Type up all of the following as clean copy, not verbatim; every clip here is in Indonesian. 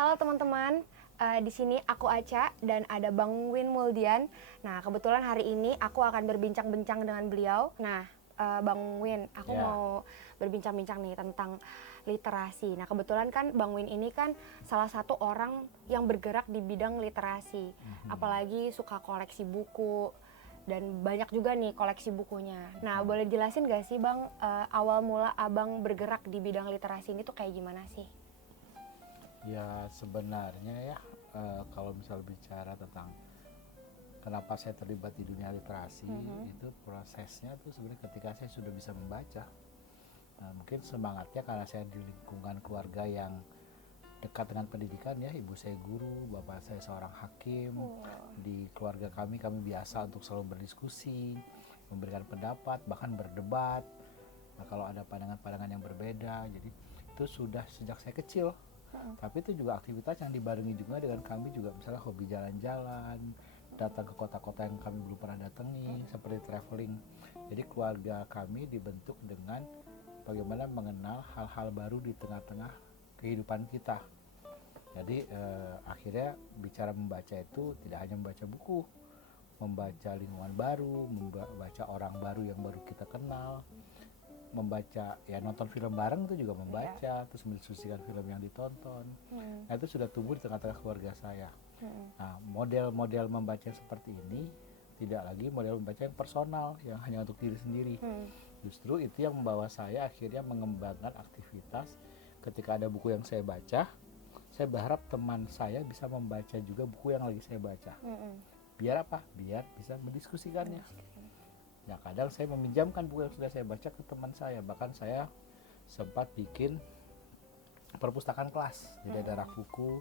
Halo teman-teman, di sini aku Aca dan ada Bang Win Muldian. Nah, kebetulan hari ini aku akan berbincang-bincang dengan beliau. Nah, Bang Win, aku mau berbincang-bincang nih tentang literasi. Nah, kebetulan kan Bang Win ini kan salah satu orang yang bergerak di bidang literasi. Apalagi suka koleksi buku dan banyak juga nih koleksi bukunya. Nah, boleh jelasin gak sih Bang, awal mula Abang bergerak di bidang literasi ini tuh kayak gimana sih? Ya sebenarnya ya kalau misal bicara tentang kenapa saya terlibat di dunia literasi, itu prosesnya tuh sebenarnya ketika saya sudah bisa membaca. Nah, mungkin semangatnya karena saya di lingkungan keluarga yang dekat dengan pendidikan ya, ibu saya guru, bapak saya seorang hakim. Di keluarga kami biasa untuk selalu berdiskusi, memberikan pendapat, bahkan berdebat. Nah, kalau ada pandangan-pandangan yang berbeda, jadi itu sudah sejak saya kecil. Tapi itu juga aktivitas yang dibarengi juga dengan kami juga misalnya hobi jalan-jalan, datang ke kota-kota yang kami belum pernah datangi, seperti traveling. Jadi keluarga kami dibentuk dengan bagaimana mengenal hal-hal baru di tengah-tengah kehidupan kita. Jadi akhirnya bicara membaca itu tidak hanya membaca buku, membaca lingkungan baru, membaca orang baru yang baru kita kenal, membaca ya nonton film bareng itu juga membaca, terus mendiskusikan film yang ditonton. Nah itu sudah tumbuh di tengah-tengah keluarga saya. Nah model-model membaca seperti ini tidak lagi model membaca yang personal yang hanya untuk diri sendiri. Justru itu yang membawa saya akhirnya mengembangkan aktivitas. Ketika ada buku yang saya baca, saya berharap teman saya bisa membaca juga buku yang lagi saya baca. Biar apa? Biar bisa mendiskusikannya. Ya kadang saya meminjamkan buku yang sudah saya baca ke teman saya. Bahkan saya sempat bikin perpustakaan kelas. Jadi ada rak buku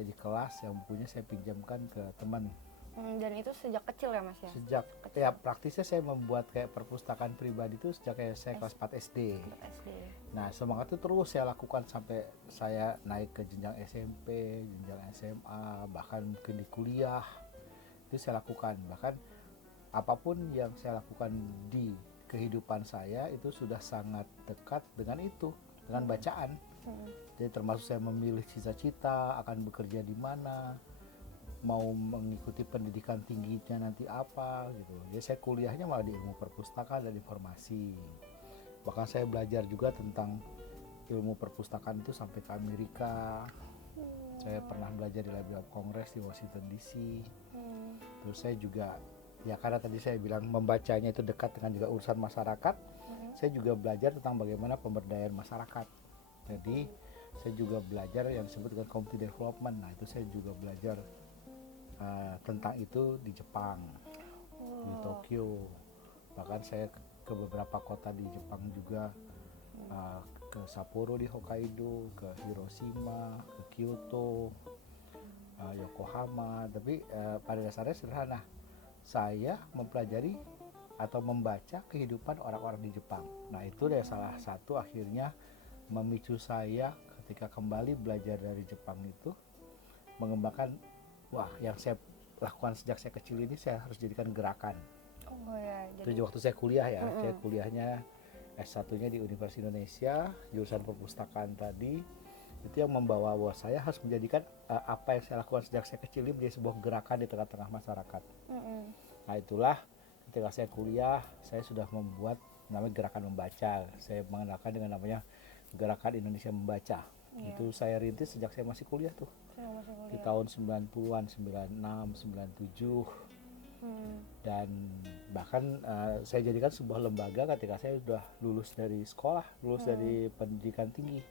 di kelas yang bukunya saya pinjamkan ke teman. Dan itu sejak kecil ya Mas ya? Sejak ya praktisnya saya membuat kayak perpustakaan pribadi itu sejak kayak saya kelas 4 SD. Nah semangat itu terus saya lakukan sampai saya naik ke jenjang SMP, jenjang SMA, bahkan mungkin di kuliah. Itu saya lakukan. Bahkan apapun yang saya lakukan di kehidupan saya itu sudah sangat dekat dengan itu, dengan bacaan. Jadi termasuk saya memilih cita-cita akan bekerja di mana, mau mengikuti pendidikan tingginya nanti apa gitu. Jadi saya kuliahnya malah di ilmu perpustakaan dan informasi. Bahkan saya belajar juga tentang ilmu perpustakaan itu sampai ke Amerika. Saya pernah belajar di Library of Congress di Washington DC. Terus saya juga ya karena tadi saya bilang membacanya itu dekat dengan juga urusan masyarakat, saya juga belajar tentang bagaimana pemberdayaan masyarakat. Jadi saya juga belajar yang disebut dengan community development. Nah itu saya juga belajar tentang itu di Jepang, di Tokyo. Bahkan saya ke beberapa kota di Jepang juga, ke Sapporo di Hokkaido, ke Hiroshima, ke Kyoto, Yokohama. Tapi pada dasarnya sederhana, saya mempelajari atau membaca kehidupan orang-orang di Jepang. Nah itu dari salah satu akhirnya memicu saya ketika kembali belajar dari Jepang itu mengembangkan, wah yang saya lakukan sejak saya kecil ini saya harus jadikan gerakan. Itu waktu saya kuliah ya, saya kuliahnya S1-nya di Universitas Indonesia, jurusan perpustakaan tadi. Itu yang membawa bahwa saya harus menjadikan apa yang saya lakukan sejak saya kecil ini menjadi sebuah gerakan di tengah-tengah masyarakat. Nah itulah ketika saya kuliah saya sudah membuat namanya gerakan membaca. Saya mengenalkan dengan namanya Gerakan Indonesia Membaca. Itu saya rintis sejak saya masih kuliah tuh. Di tahun 90-an, 96, 97. Dan bahkan saya jadikan sebuah lembaga ketika saya sudah lulus dari sekolah, lulus dari pendidikan tinggi.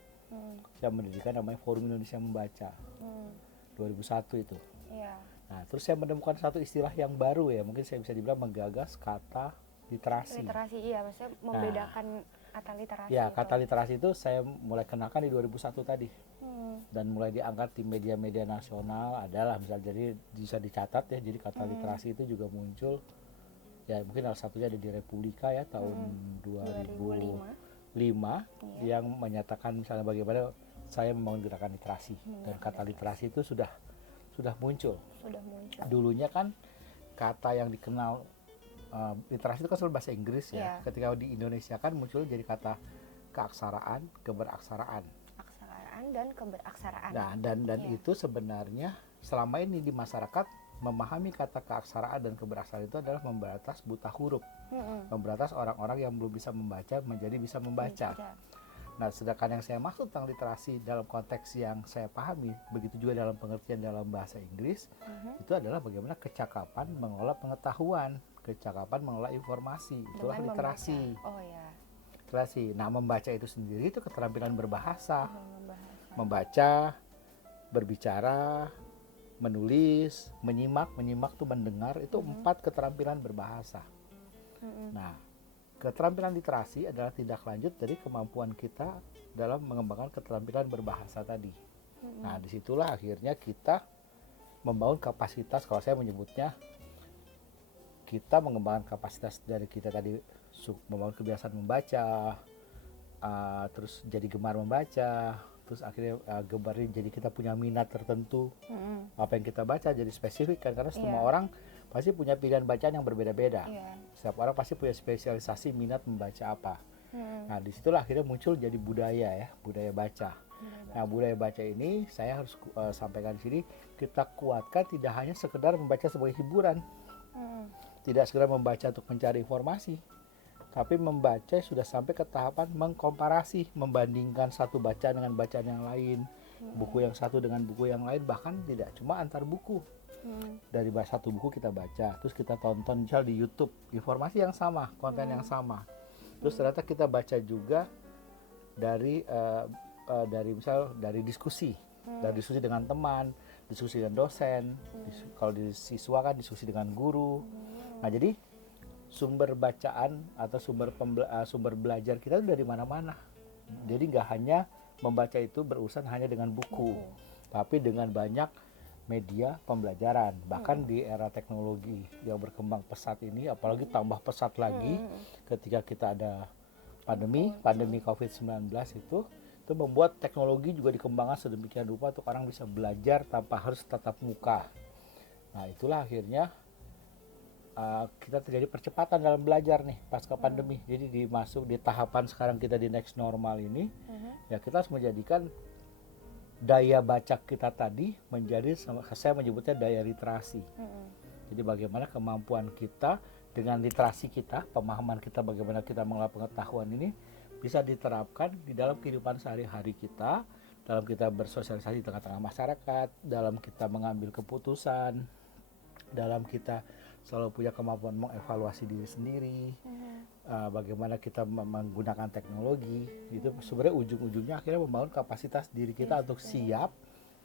Saya mendirikan namanya Forum Indonesia Membaca. 2001 itu. Nah, terus saya menemukan satu istilah yang baru ya, mungkin saya bisa dibilang menggagas kata literasi. Literasi, iya, maksudnya membedakan kata literasi. Ya, kata literasi itu saya mulai kenalkan di 2001 tadi. Dan mulai diangkat di media-media nasional adalah misalnya jadi bisa dicatat ya, jadi kata literasi itu juga muncul. Ya, mungkin salah satunya ada di Republika ya tahun 2005 yang menyatakan misalnya bagaimana saya membangun gerakan literasi dan kata literasi itu sudah muncul. Dulunya kan kata yang dikenal literasi itu kan selalu bahasa Inggris ya. Ketika di Indonesia kan muncul jadi kata keaksaraan, keberaksaraan. dan keberaksaraan. Nah, dan Iya. itu sebenarnya selama ini di masyarakat memahami kata keaksaraan dan keberaksaraan itu adalah membatas buta huruf, membatas orang-orang yang belum bisa membaca menjadi bisa membaca. Nah, sedangkan yang saya maksud tentang literasi dalam konteks yang saya pahami, begitu juga dalam pengertian dalam bahasa Inggris, itu adalah bagaimana kecakapan mengelola pengetahuan, kecakapan mengelola informasi, itulah Dengan literasi. membaca. Oh ya. Literasi. Nah, membaca itu sendiri itu keterampilan berbahasa, Membahas. membaca, berbicara, menulis, menyimak tuh mendengar, itu 4 keterampilan berbahasa. Nah, keterampilan literasi adalah tindak lanjut dari kemampuan kita dalam mengembangkan keterampilan berbahasa tadi. Nah, disitulah akhirnya kita membangun kapasitas, kalau saya menyebutnya, kita mengembangkan kapasitas dari kita tadi, membangun kebiasaan membaca, terus jadi gemar membaca, terus akhirnya gemarnya jadi kita punya minat tertentu, apa yang kita baca jadi spesifik kan, karena semua orang pasti punya pilihan bacaan yang berbeda-beda. Setiap orang pasti punya spesialisasi minat membaca apa. Nah, disitulah akhirnya muncul jadi budaya ya, budaya baca. Nah, budaya baca ini saya harus sampaikan di sini, kita kuatkan tidak hanya sekedar membaca sebagai hiburan, tidak sekedar membaca untuk mencari informasi, tapi membaca sudah sampai ke tahapan mengkomparasi, membandingkan satu bacaan dengan bacaan yang lain, buku yang satu dengan buku yang lain, bahkan tidak cuma antar buku. Dari satu buku kita baca, terus kita tonton misal di YouTube, informasi yang sama, konten yang sama. Terus ternyata kita baca juga dari diskusi, dari diskusi dengan teman, diskusi dengan dosen, kalau di siswa kan diskusi dengan guru. Nah, jadi sumber bacaan atau sumber belajar kita itu dari mana-mana. Jadi nggak hanya membaca itu berurusan hanya dengan buku, tapi dengan banyak media pembelajaran. Bahkan di era teknologi yang berkembang pesat ini, apalagi tambah pesat lagi ketika kita ada pandemi COVID-19 itu membuat teknologi juga dikembangkan sedemikian rupa untuk orang bisa belajar tanpa harus tatap muka. Nah, itulah akhirnya kita terjadi percepatan dalam belajar nih pasca pandemi. Jadi di tahapan sekarang kita di next normal ini, ya kita harus menjadikan daya baca kita tadi menjadi, saya menyebutnya daya literasi. Jadi bagaimana kemampuan kita dengan literasi kita, pemahaman kita bagaimana kita mengelola pengetahuan ini bisa diterapkan di dalam kehidupan sehari-hari kita, dalam kita bersosialisasi di tengah-tengah masyarakat, dalam kita mengambil keputusan, dalam kita selalu punya kemampuan mengevaluasi diri sendiri, bagaimana kita menggunakan teknologi. Itu sebenarnya ujung-ujungnya akhirnya membangun kapasitas diri kita untuk siap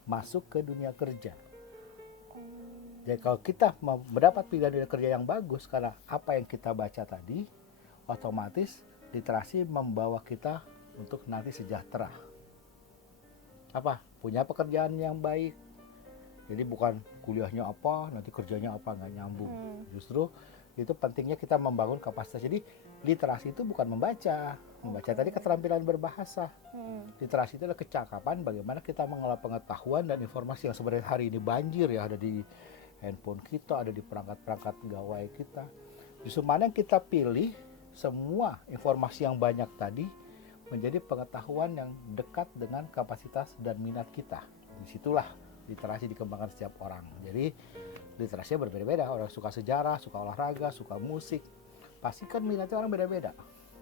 masuk ke dunia kerja. Jadi kalau kita mendapat pilihan dunia kerja yang bagus karena apa yang kita baca tadi, otomatis literasi membawa kita untuk nanti sejahtera. Punya pekerjaan yang baik. Jadi bukan kuliahnya apa, nanti kerjanya apa, nggak nyambung. Justru itu pentingnya kita membangun kapasitas. Jadi literasi itu bukan membaca. Membaca tadi keterampilan berbahasa. Literasi itu adalah kecakapan bagaimana kita mengelola pengetahuan dan informasi yang sebenarnya hari ini banjir ya, ada di handphone kita, ada di perangkat-perangkat gawai kita. Justru mana yang kita pilih, semua informasi yang banyak tadi menjadi pengetahuan yang dekat dengan kapasitas dan minat kita. Disitulah literasi dikembangkan setiap orang. Jadi literasinya berbeda-beda. Orang suka sejarah, suka olahraga, suka musik. Pasti kan minatnya orang beda-beda.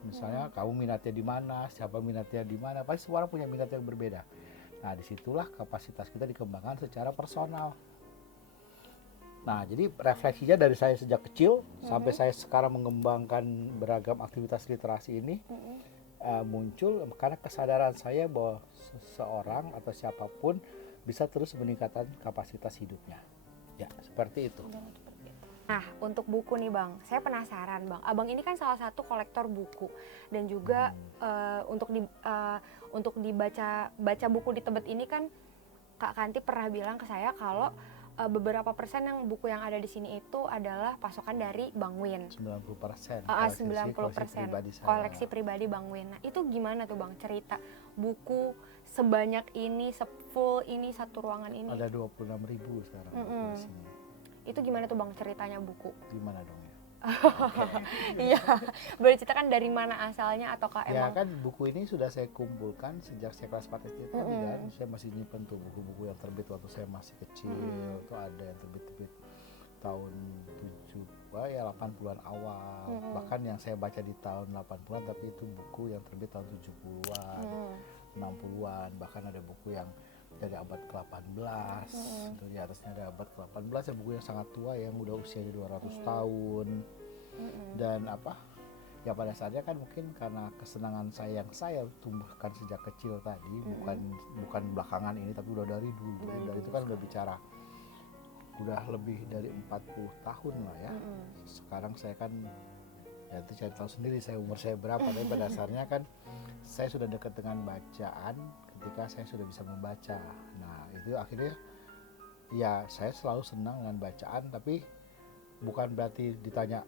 Misalnya kamu minatnya di mana, siapa minatnya di mana. Pasti semua orang punya minat yang berbeda. Nah, disitulah kapasitas kita dikembangkan secara personal. Nah, jadi refleksinya dari saya sejak kecil sampai saya sekarang mengembangkan beragam aktivitas literasi ini muncul karena kesadaran saya bahwa seseorang atau siapapun bisa terus meningkatkan kapasitas hidupnya. Ya, seperti itu. Nah, untuk buku nih Bang, saya penasaran Bang. Abang ini kan salah satu kolektor buku dan juga untuk dibaca buku di Tebet ini kan Kak Kanti pernah bilang ke saya kalau beberapa persen yang buku yang ada di sini itu adalah pasokan dari Bang Win. 90%. 90% koleksi pribadi Bang Win. Nah, itu gimana tuh Bang cerita buku sebanyak ini, full ini, satu ruangan ini? Ada 26.000 sekarang di sini. Itu gimana tuh Bang ceritanya buku? Gimana dong ya? Iya, boleh ceritakan dari mana asalnya ataukah Ya emang? kan buku ini sudah saya kumpulkan sejak saya kelas 4 SD tadi kan. Saya masih nyimpen tuh buku-buku yang terbit waktu saya masih kecil. Tuh ada yang terbit-terbit tahun 80-an awal. Bahkan yang saya baca di tahun 80-an tapi itu buku yang terbit tahun 70-an, 60-an. Bahkan ada buku yang dari abad ke-18. Itu di atasnya ada abad ke-18 ya, buku yang sangat tua yang udah usianya 200 tahun. Dan ya pada saatnya kan mungkin karena kesenangan saya yang saya tumbuhkan sejak kecil tadi, bukan belakangan ini tapi udah dari dulu. Dan itu kan udah bicara udah lebih dari 40 tahun lah ya. Sekarang saya kan ya itu saya tahu sendiri saya umur saya berapa, tapi pada dasarnya kan saya sudah dekat dengan bacaan ketika saya sudah bisa membaca. Nah itu akhirnya ya saya selalu senang dengan bacaan, tapi bukan berarti ditanya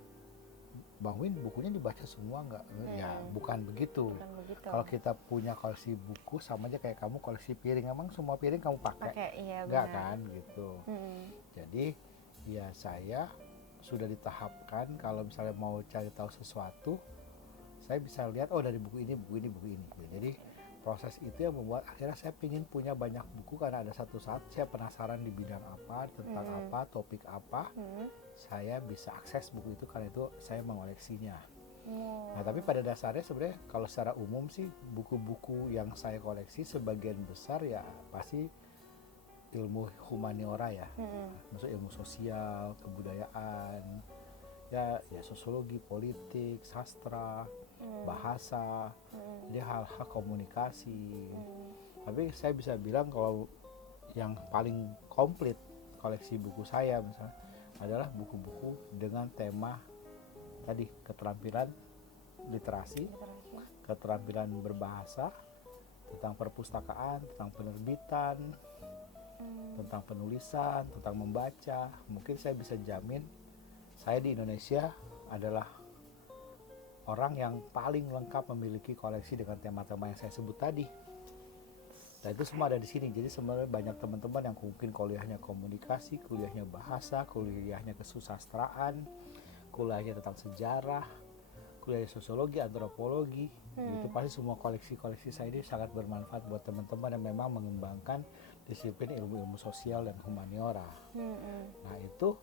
Bang Win bukunya dibaca semua nggak? Ya bukan begitu. Bukan begitu. Kalau kita punya koleksi buku sama aja kayak kamu koleksi piring, emang semua piring kamu pakai? Iya Nggak benar. kan gitu. Jadi ya saya sudah ditahapkan kalau misalnya mau cari tahu sesuatu, saya bisa lihat oh dari buku ini, buku ini, buku ini. Jadi proses itu yang membuat akhirnya saya ingin punya banyak buku karena ada satu saat saya penasaran di bidang apa, tentang apa, topik apa. Saya bisa akses buku itu karena itu saya mengoleksinya. Nah tapi pada dasarnya sebenarnya kalau secara umum sih buku-buku yang saya koleksi sebagian besar ya pasti ilmu humaniora ya, maksud ilmu sosial, kebudayaan, ya sosiologi, politik, sastra, bahasa, jadi hal-hal komunikasi. Tapi saya bisa bilang kalau yang paling komplit koleksi buku saya misalnya adalah buku-buku dengan tema tadi keterampilan literasi, keterampilan berbahasa, tentang perpustakaan, tentang penerbitan, tentang penulisan, tentang membaca. Mungkin saya bisa jamin saya di Indonesia adalah orang yang paling lengkap memiliki koleksi dengan tema-tema yang saya sebut tadi. Dan itu semua ada di sini. Jadi sebenarnya banyak teman-teman yang mungkin kuliahnya komunikasi, kuliahnya bahasa, kuliahnya kesusastraan, kuliahnya tentang sejarah, kuliahnya sosiologi, antropologi. Itu pasti semua koleksi-koleksi saya ini sangat bermanfaat buat teman-teman yang memang mengembangkan disiplin ilmu-ilmu sosial dan humaniora. Nah itu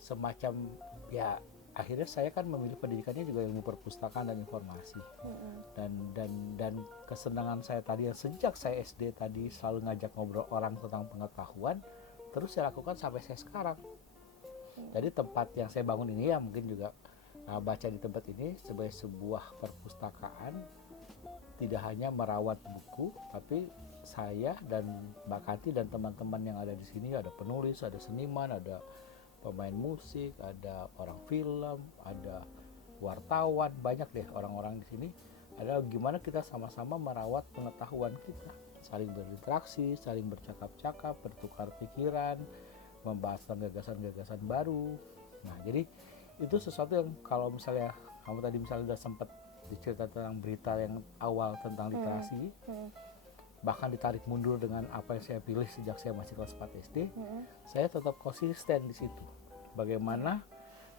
semacam ya akhirnya saya kan memilih pendidikannya juga ilmu perpustakaan dan informasi. Dan kesenangan saya tadi yang sejak saya SD tadi selalu ngajak ngobrol orang tentang pengetahuan, terus saya lakukan sampai saya sekarang. Jadi tempat yang saya bangun ini ya mungkin juga baca di tempat ini sebagai sebuah perpustakaan, tidak hanya merawat buku, tapi saya dan Mbak Kati dan teman-teman yang ada di sini ada penulis, ada seniman, ada pemain musik, ada orang film, ada wartawan, banyak deh orang-orang di sini. Adalah gimana kita sama-sama merawat pengetahuan kita, saling berinteraksi, saling bercakap-cakap, bertukar pikiran, membahas gagasan-gagasan baru. Nah, jadi itu sesuatu yang kalau misalnya kamu tadi misalnya udah sempat dicerita tentang berita yang awal tentang literasi, bahkan ditarik mundur dengan apa yang saya pilih sejak saya masih kelas 4 SD, saya tetap konsisten di situ. Bagaimana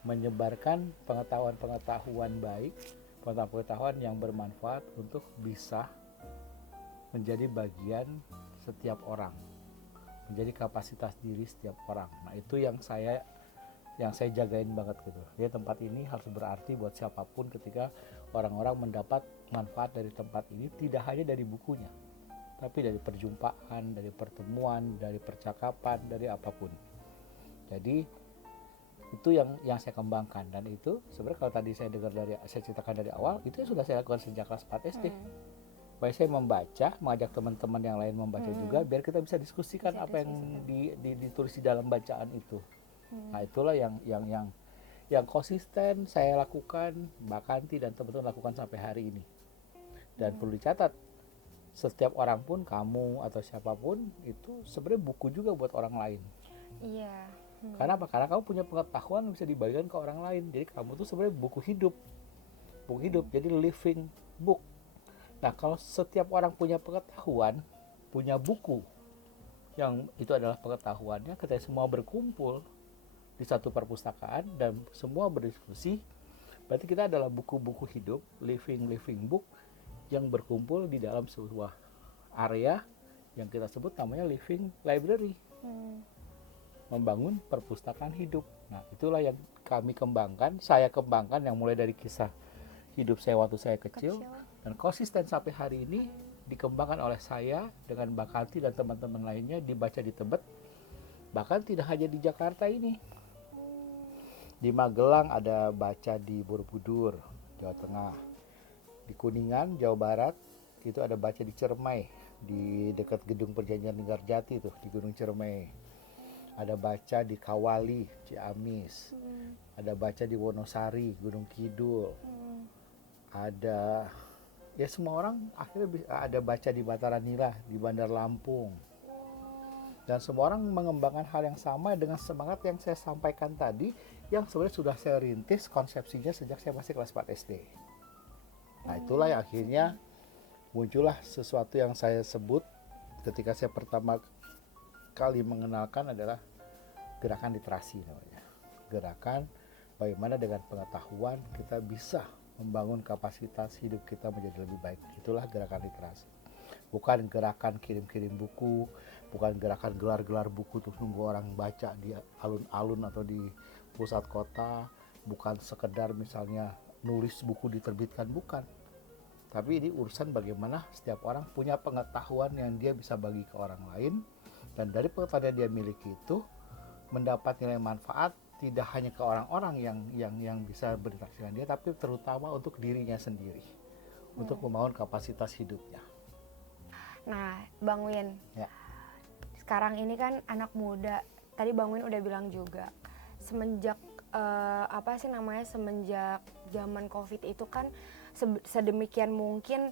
menyebarkan pengetahuan-pengetahuan baik, pengetahuan yang bermanfaat untuk bisa menjadi bagian setiap orang, menjadi kapasitas diri setiap orang. Nah itu yang saya jagain banget gitu. Jadi tempat ini harus berarti buat siapapun ketika orang-orang mendapat manfaat dari tempat ini, tidak hanya dari bukunya, tapi dari perjumpaan, dari pertemuan, dari percakapan, dari apapun. Jadi itu yang saya kembangkan, dan itu sebenarnya kalau tadi saya ceritakan dari awal, itu sudah saya lakukan sejak kelas 4 SD. Baik saya membaca, mengajak teman-teman yang lain membaca juga, biar kita bisa diskusikan apa yang ditulis di dalam bacaan itu. Nah itulah yang konsisten saya lakukan, Mbak Kanti dan teman-teman lakukan sampai hari ini. Dan perlu dicatat, setiap orang pun, kamu atau siapapun, itu sebenarnya buku juga buat orang lain. Iya. Karena apa? Karena kamu punya pengetahuan yang bisa dibagikan ke orang lain. Jadi kamu tuh sebenarnya buku hidup, jadi living book. Nah kalau setiap orang punya pengetahuan, punya buku yang itu adalah pengetahuannya, ketika semua berkumpul, di satu perpustakaan dan semua berdiskusi, berarti kita adalah buku-buku hidup, living book yang berkumpul di dalam sebuah area yang kita sebut namanya living library. Membangun perpustakaan hidup. Nah, itulah yang kami kembangkan, saya kembangkan, yang mulai dari kisah hidup saya waktu saya kecil dan konsisten sampai hari ini dikembangkan oleh saya dengan Mbak Kanti dan teman-teman lainnya, dibaca di Tebet, bahkan tidak hanya di Jakarta ini. Di Magelang ada baca di Borobudur, Jawa Tengah. Di Kuningan, Jawa Barat, itu ada baca di Ciremai, di dekat gedung Perjanjian Linggarjati tuh, di Gunung Ciremai. Ada baca di Kawali, Ciamis. Ada baca di Wonosari, Gunung Kidul. Ada, ya semua orang akhirnya ada baca di Bataran Nila, di Bandar Lampung. Dan semua orang mengembangkan hal yang sama dengan semangat yang saya sampaikan tadi, yang sebenarnya sudah saya rintis konsepsinya sejak saya masih kelas 4 SD. Nah, itulah yang akhirnya muncullah sesuatu yang saya sebut ketika saya pertama kali mengenalkan adalah gerakan literasi namanya. Gerakan bagaimana dengan pengetahuan kita bisa membangun kapasitas hidup kita menjadi lebih baik. Itulah gerakan literasi. Bukan gerakan kirim-kirim buku, bukan gerakan gelar-gelar buku untuk nunggu orang baca di alun-alun atau di pusat kota, bukan sekedar misalnya nulis buku diterbitkan, bukan. Tapi ini urusan bagaimana setiap orang punya pengetahuan yang dia bisa bagi ke orang lain, dan dari pengetahuan yang dia miliki itu mendapat nilai manfaat tidak hanya ke orang-orang yang bisa berinteraksi dengan dia, tapi terutama untuk dirinya sendiri, untuk membangun kapasitas hidupnya. Nah, Bang Win, Ya. sekarang ini kan anak muda, tadi Bang Win udah bilang juga, semenjak semenjak zaman COVID itu kan sedemikian mungkin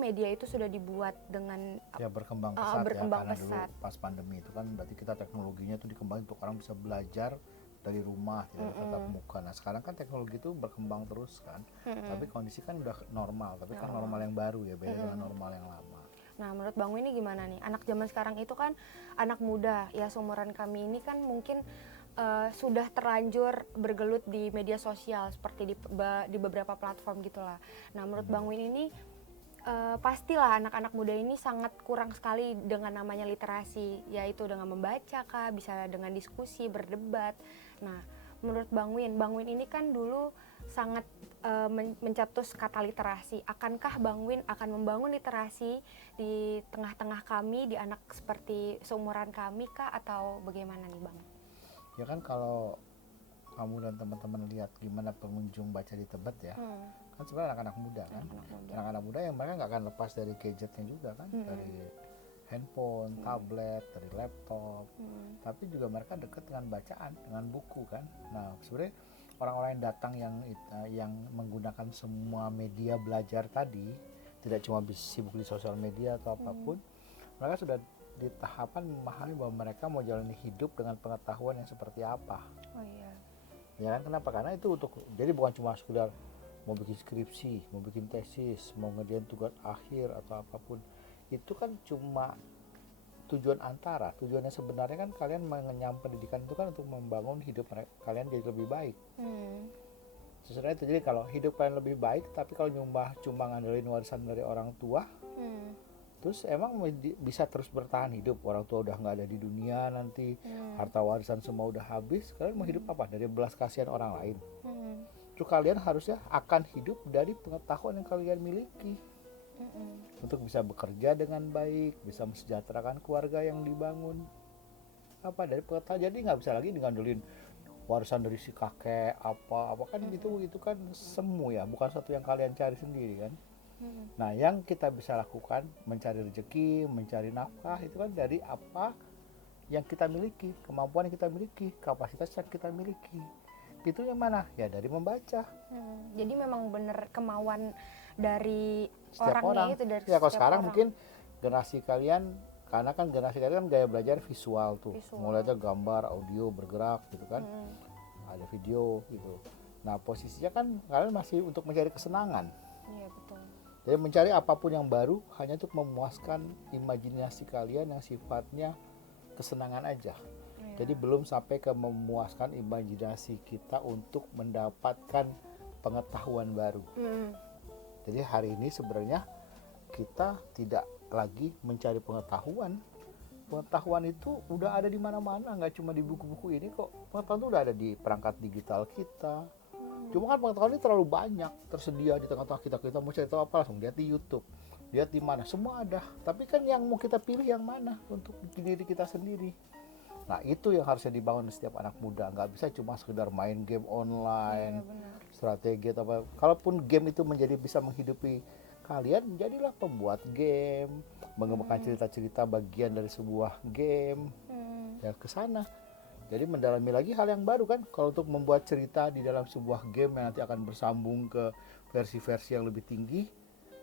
media itu sudah dibuat dengan Berkembang pesat berkembang karena pesat. dulu pas pandemi itu kan berarti kita teknologinya itu dikembangin untuk orang bisa belajar dari rumah, tidak tatap muka. Nah, sekarang kan teknologi itu berkembang terus kan, tapi kondisi kan udah normal, tapi kan normal yang baru ya, beda dengan normal yang lama. Nah, menurut Bang Win ini gimana nih? Anak zaman sekarang itu kan anak muda, ya seumuran kami ini kan mungkin sudah terlanjur bergelut di media sosial seperti di beberapa platform gitulah. Nah, menurut Bang Win ini pastilah anak-anak muda ini sangat kurang sekali dengan namanya literasi, yaitu dengan membaca kah, bisa dengan diskusi, berdebat. Nah, menurut Bang Win ini kan dulu sangat mencetus kata literasi. Akankah Bang Win akan membangun literasi di tengah-tengah kami, di anak seperti seumuran kami kah, atau bagaimana nih Bang? Ya kan kalau kamu dan teman-teman lihat gimana pengunjung baca di Tebet ya, kan sebenarnya anak-anak muda kan, anak-anak muda yang mereka nggak akan lepas dari gadgetnya juga kan, dari handphone, tablet, dari laptop, tapi juga mereka dekat dengan bacaan, dengan buku kan. Nah, sebenarnya orang-orang yang datang yang menggunakan semua media belajar tadi, tidak cuma sibuk di sosial media atau apapun, mereka sudah di tahapan memahami bahwa mereka mau jalani hidup dengan pengetahuan yang seperti apa. Oh iya. Ya kan, kenapa? Karena itu jadi bukan cuma sekedar mau bikin skripsi, mau bikin tesis, mau ngerjain tugas akhir atau apapun. Itu kan cuma tujuan antara. Tujuannya sebenarnya kan kalian mengenyam pendidikan itu kan untuk membangun hidup kalian jadi lebih baik. Sebenarnya itu, jadi kalau hidup kalian lebih baik, tapi kalau cuma ngandelin warisan dari orang tua, terus emang bisa terus bertahan hidup? Orang tua udah nggak ada di dunia nanti, harta warisan semua udah habis, kalian mau hidup apa? Dari belas kasihan orang lain. Terus kalian harusnya akan hidup dari pengetahuan yang kalian miliki, untuk bisa bekerja dengan baik, bisa mensejahterakan keluarga yang dibangun dari pengetahuan. Jadi nggak bisa lagi ngandelin warisan dari si kakek apa kan, itu kan semu ya, bukan satu yang kalian cari sendiri kan. Nah, yang kita bisa lakukan mencari rezeki, mencari nafkah itu kan dari apa yang kita miliki, kemampuan yang kita miliki, kapasitas yang kita miliki. Itu yang mana? Ya dari membaca. Jadi memang benar kemauan dari Setiap orangnya orang. itu, dari Ya kalau setiap sekarang orang. mungkin generasi kalian, karena kan generasi kalian kan gaya belajar visual tuh, mulai dari gambar, audio, bergerak gitu kan, ada video gitu. Nah, posisinya kan kalian masih untuk mencari kesenangan. Iya, betul. Jadi mencari apapun yang baru hanya untuk memuaskan imajinasi kalian yang sifatnya kesenangan aja. Jadi belum sampai ke memuaskan imajinasi kita untuk mendapatkan pengetahuan baru. Jadi hari ini sebenarnya kita tidak lagi mencari pengetahuan. Pengetahuan itu udah ada di mana-mana, nggak cuma di buku-buku ini kok. Pengetahuan itu udah ada di perangkat digital kita. Cuma kan pengetahuan ini terlalu banyak tersedia di tengah-tengah kita. Kita mau cari tahu apa langsung lihat di YouTube, lihat di mana, semua ada. Tapi kan yang mau kita pilih yang mana untuk diri kita sendiri. Nah itu yang harusnya dibangun di setiap anak muda. Nggak bisa cuma sekedar main game online, strategi atau apa. Kalaupun game itu menjadi bisa menghidupi kalian, jadilah pembuat game, mengembangkan cerita-cerita bagian dari sebuah game, ya ke sana. Jadi mendalami lagi hal yang baru kan. Kalau untuk membuat cerita di dalam sebuah game yang nanti akan bersambung ke versi-versi yang lebih tinggi,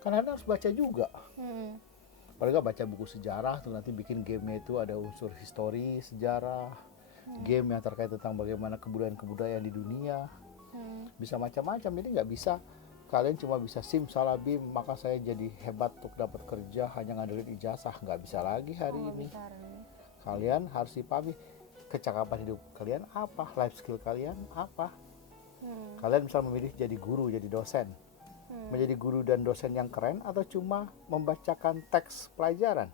kan Anda harus baca juga. Apalagi baca buku sejarah, tuh nanti bikin gamenya itu ada unsur histori, sejarah, game yang terkait tentang bagaimana kebudayaan-kebudayaan di dunia, bisa macam-macam. Ini nggak bisa kalian cuma bisa simsalabim maka saya jadi hebat untuk dapat kerja hanya ngandelin ijazah, nggak bisa lagi hari ini. Kalian harus dipahami kecakapan hidup kalian apa, life skill kalian apa. Kalian misal memilih jadi guru, jadi dosen, menjadi guru dan dosen yang keren atau cuma membacakan teks pelajaran.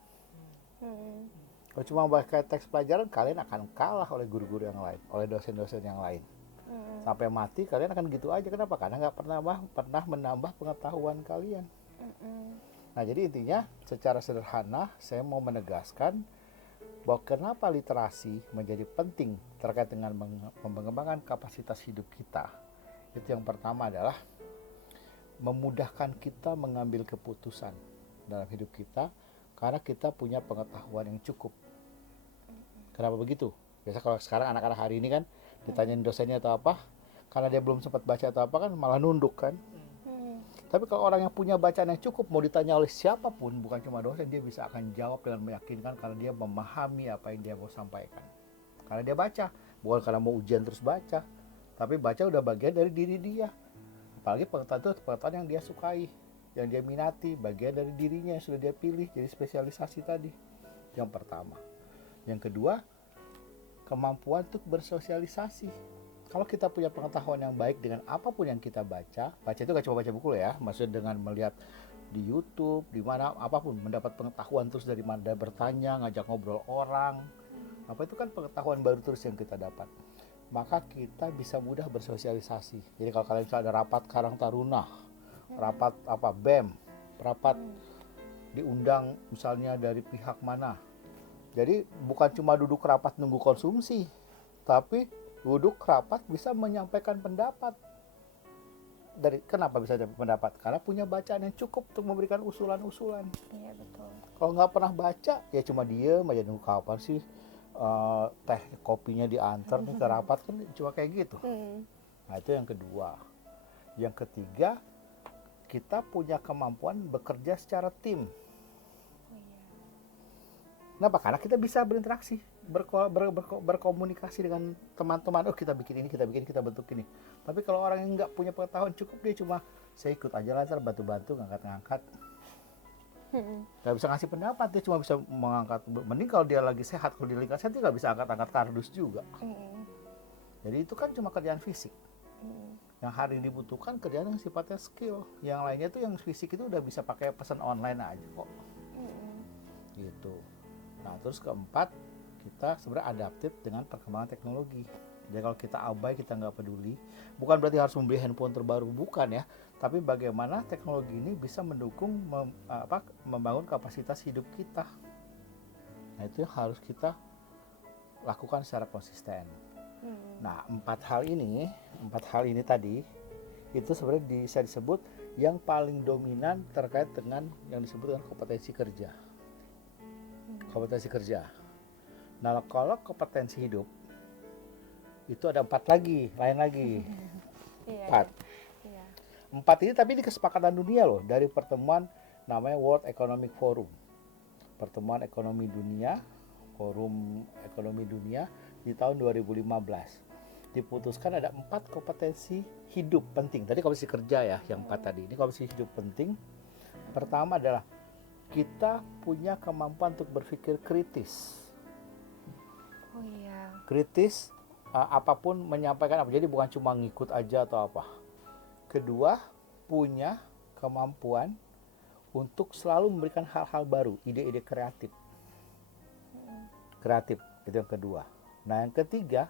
Kalau cuma membaca teks pelajaran, kalian akan kalah oleh guru-guru yang lain, oleh dosen-dosen yang lain. Sampai mati kalian akan gitu aja. Kenapa? Karena nggak pernah menambah pengetahuan kalian. Nah jadi intinya secara sederhana saya mau menegaskan bahwa kenapa literasi menjadi penting terkait dengan mengembangkan kapasitas hidup kita. Itu yang pertama adalah memudahkan kita mengambil keputusan dalam hidup kita karena kita punya pengetahuan yang cukup. Kenapa begitu? Biasa kalau sekarang anak-anak hari ini kan ditanyain dosennya atau apa, karena dia belum sempat baca atau apa kan malah nunduk kan. Tapi kalau orang yang punya bacaan yang cukup, mau ditanya oleh siapapun, bukan cuma dosen, dia bisa akan jawab dengan meyakinkan karena dia memahami apa yang dia mau sampaikan. Karena dia baca, bukan karena mau ujian terus baca, tapi baca udah bagian dari diri dia. Apalagi pengetahuan itu pengetahuan yang dia sukai, yang dia minati, bagian dari dirinya yang sudah dia pilih, jadi spesialisasi tadi. Yang pertama. Yang kedua, kemampuan untuk bersosialisasi. Kalau kita punya pengetahuan yang baik dengan apapun yang kita baca itu gak cuma baca buku ya, maksudnya dengan melihat di YouTube, di mana apapun, mendapat pengetahuan terus dari mana, bertanya, ngajak ngobrol orang, apa itu kan pengetahuan baru terus yang kita dapat. Maka kita bisa mudah bersosialisasi. Jadi kalau kalian misalnya ada rapat Karang Taruna, rapat BEM, rapat diundang misalnya dari pihak mana. Jadi bukan cuma duduk rapat nunggu konsumsi, tapi duduk rapat bisa menyampaikan pendapat. Kenapa bisa menyampaikan pendapat? Karena punya bacaan yang cukup untuk memberikan usulan-usulan. Iya betul. Kalau nggak pernah baca, ya cuma diem aja nunggu kapan sih teh kopinya diantar nih ke rapat, kan cuma kayak gitu. Nah itu yang kedua. Yang ketiga, kita punya kemampuan bekerja secara tim. Kenapa? Karena kita bisa berinteraksi, berkomunikasi dengan teman-teman. Oh kita bikin ini, kita bentuk ini. Tapi kalau orang yang nggak punya pengetahuan cukup, dia cuma saya ikut aja lah, bantu-bantu ngangkat-ngangkat. Nggak bisa ngasih pendapat, dia cuma bisa mengangkat. Mending kalau dia lagi sehat, kalau dia lagi sehat, dia nggak bisa angkat-angkat kardus juga. Jadi itu kan cuma kerjaan fisik. Yang hari ini dibutuhkan kerjaan yang sifatnya skill. Yang lainnya tuh yang fisik itu udah bisa pakai pesan online aja kok. Gitu. Nah terus keempat, kita sebenarnya adaptif dengan perkembangan teknologi. Jadi kalau kita abai, kita nggak peduli, bukan berarti harus membeli handphone terbaru, bukan ya. Tapi bagaimana teknologi ini bisa mendukung membangun kapasitas hidup kita. Nah itu yang harus kita lakukan secara konsisten. Nah empat hal ini tadi itu sebenarnya bisa disebut yang paling dominan terkait dengan yang disebut dengan kompetensi kerja. Kompetensi kerja. Nah kalau kompetensi hidup itu ada lain lagi. Empat ini tapi ini kesepakatan dunia loh, dari pertemuan namanya World Economic Forum, pertemuan ekonomi dunia, forum ekonomi dunia di tahun 2015. Diputuskan ada 4 kompetensi hidup penting. Tadi kompetensi kerja ya, yang 4 tadi. Ini kompetensi hidup penting. Pertama adalah kita punya kemampuan untuk berpikir kritis. Oh iya. Kritis, apapun menyampaikan apa. Jadi bukan cuma ngikut aja atau apa. Kedua, punya kemampuan untuk selalu memberikan hal-hal baru, ide-ide kreatif. Kreatif, itu yang kedua. Nah, yang ketiga,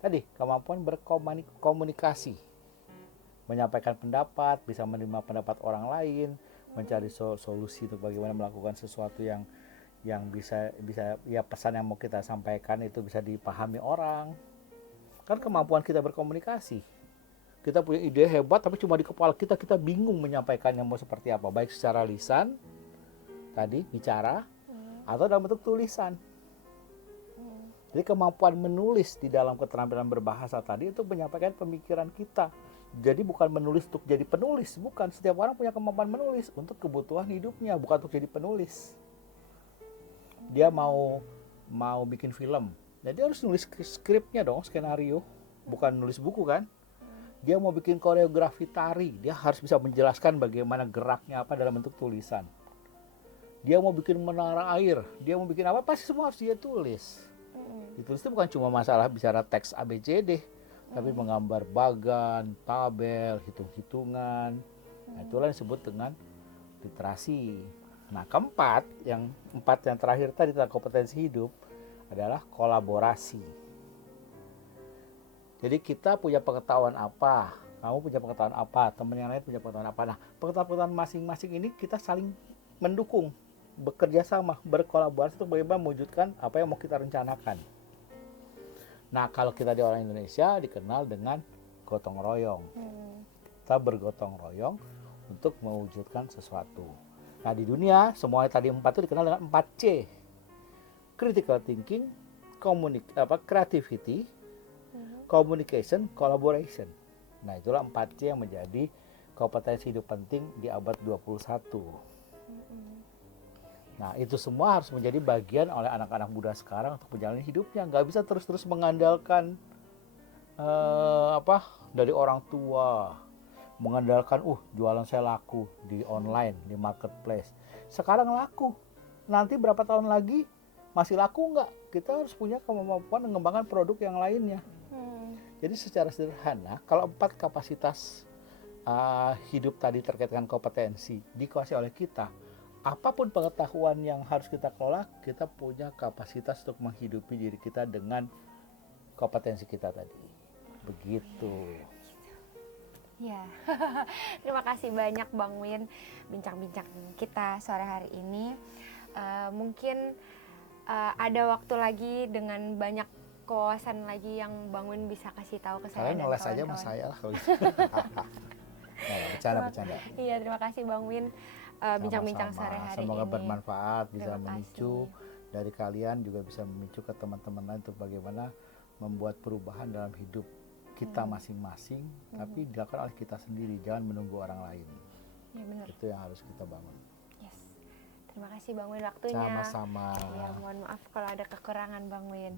tadi kemampuan berkomunikasi. Menyampaikan pendapat, bisa menerima pendapat orang lain, mencari solusi untuk bagaimana melakukan sesuatu yang bisa ya, pesan yang mau kita sampaikan itu bisa dipahami orang. Kan kemampuan kita berkomunikasi. Kita punya ide hebat tapi cuma di kepala kita bingung menyampaikannya mau seperti apa, baik secara lisan tadi bicara atau dalam bentuk tulisan. Jadi kemampuan menulis di dalam keterampilan berbahasa tadi itu menyampaikan pemikiran kita. Jadi bukan menulis untuk jadi penulis, bukan. Setiap orang punya kemampuan menulis untuk kebutuhan hidupnya, bukan untuk jadi penulis. Dia mau bikin film, jadi harus nulis skripnya dong, skenario, bukan nulis buku kan. Dia mau bikin koreografi tari, dia harus bisa menjelaskan bagaimana geraknya apa dalam bentuk tulisan. Dia mau bikin menara air, dia mau bikin apa, pasti semua harus dia tulis. Ditulis itu bukan cuma masalah bicara teks ABCD, tapi menggambar bagan, tabel, hitung-hitungan. Nah, itulah yang disebut dengan literasi. Nah, yang empat yang terakhir tadi tentang kompetensi hidup adalah kolaborasi. Jadi kita punya pengetahuan apa, kamu punya pengetahuan apa, teman yang lain punya pengetahuan apa. Nah, pengetahuan masing-masing ini kita saling mendukung, bekerja sama, berkolaborasi untuk bagaimana mewujudkan apa yang mau kita rencanakan. Nah, kalau kita di orang Indonesia dikenal dengan gotong royong. Kita bergotong royong untuk mewujudkan sesuatu. Nah, di dunia semuanya tadi 4 itu dikenal dengan 4C. Critical thinking, creativity, communication, collaboration. Nah, itulah 4C yang menjadi kompetensi hidup penting di abad 21. Nah, itu semua harus menjadi bagian oleh anak-anak muda sekarang untuk menjalani hidupnya. Nggak bisa terus-terus mengandalkan dari orang tua. Mengandalkan, jualan saya laku di online, di marketplace. Sekarang laku. Nanti berapa tahun lagi masih laku nggak? Kita harus punya kemampuan mengembangkan produk yang lainnya. Jadi secara sederhana, kalau 4 kapasitas hidup tadi terkait dengan kompetensi dikuasai oleh kita, apapun pengetahuan yang harus kita kelola, kita punya kapasitas untuk menghidupi diri kita dengan kompetensi kita tadi. Begitu. Ya, terima kasih banyak Bang Win bincang-bincang kita sore hari ini. Mungkin ada waktu lagi dengan banyak kewawasan lagi yang Bang Win bisa kasih tahu ke saya. Kalian ngeles aja sama saya lah kalau gitu. Bercanda. Iya, terima kasih Bang Win bincang-bincang sore hari Semoga ini. bermanfaat, bisa Terima memicu kasih. dari kalian, juga bisa memicu ke teman-teman lain untuk bagaimana membuat perubahan dalam hidup kita masing-masing, tapi dilakukan oleh kita sendiri, jangan menunggu orang lain. Ya, benar. Itu yang harus kita bangun. Yes. Terima kasih Bang Win waktunya. Sama-sama. Ya, mohon maaf kalau ada kekurangan Bang Win.